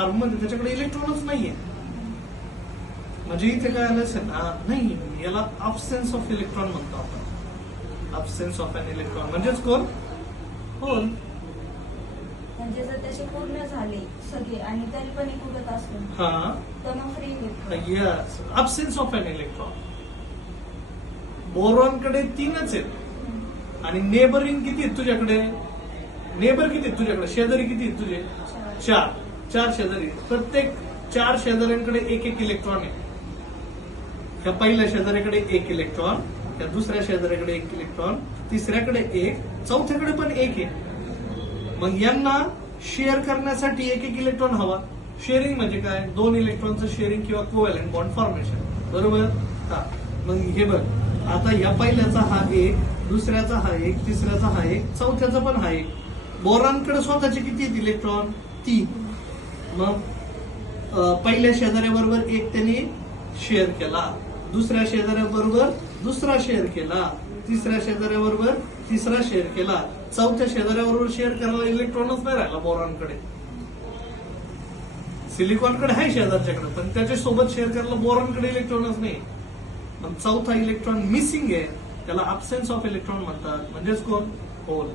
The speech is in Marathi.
आर्म मध्ये त्याच्याकडे इलेक्ट्रॉनच नाहीये. म्हणजे इथे काय आलं असेल नाही, याला अब्सेन्स ऑफ इलेक्ट्रॉन म्हणतो आपण. अब्सेन्स ऑफ एन इलेक्ट्रॉन म्हणजेच कोण? होल. म्हणजे जर त्याचे पूर्ण झाले सगळे आणि तरी पण एक उरत असलं तर मग free electron. Yes, absence of an electron. Boron कडे 3च आहेत आणि नेबरिंग किती आहेत तुझ्याकडे? नेबर किती आहेत तुझ्याकडे? शेजारी किती आहेत तुझे? 4 शेजारी. प्रत्येक 4 शेजाऱ्यांकडे एक इलेक्ट्रॉन आहे. ह्या पहिल्या शेजाऱ्याकडे 1 इलेक्ट्रॉन, त्या दुसऱ्या शेजाऱ्याकडे 1 इलेक्ट्रॉन, तिसऱ्याकडे 1, चौथ्याकडे पण 1 आहे. मग यांना शेअर करण्यासाठी 1 इलेक्ट्रॉन हवा. शेअरिंग म्हणजे काय? 2 इलेक्ट्रॉनचं शेअरिंग किंवा कोव्हॅलंट बॉन्ड फॉर्मेशन. बरोबर? मग हे बघ, आता या पहिल्याचा हा 1, दुसऱ्याचा हा 1, तिसऱ्याचा हा 1, चौथ्याचा पण हा 1. बोरॉनकडे स्वतःचे किती आहेत इलेक्ट्रॉन? 3. मग पहिल्या शेजाऱ्याबरोबर 1 त्यांनी शेअर केला, दुसऱ्या शेजाऱ्याबरोबर दुसरा शेअर केला, तिसऱ्या शेजाऱ्याबरोबर तिसरा शेअर केला, चौथ्या शेजाऱ्याबरोबर शेअर करायला इलेक्ट्रॉनच नाही राहिला बोरॉनकडे. सिलिकॉनकडे आहे शेजारच्याकडे, पण त्याच्यासोबत शेअर करायला बोरॉनकडे इलेक्ट्रॉनच नाही. पण चौथा इलेक्ट्रॉन मिसिंग आहे, त्याला अब्सेन्स ऑफ इलेक्ट्रॉन म्हणतात. म्हणजेच कोण? होल.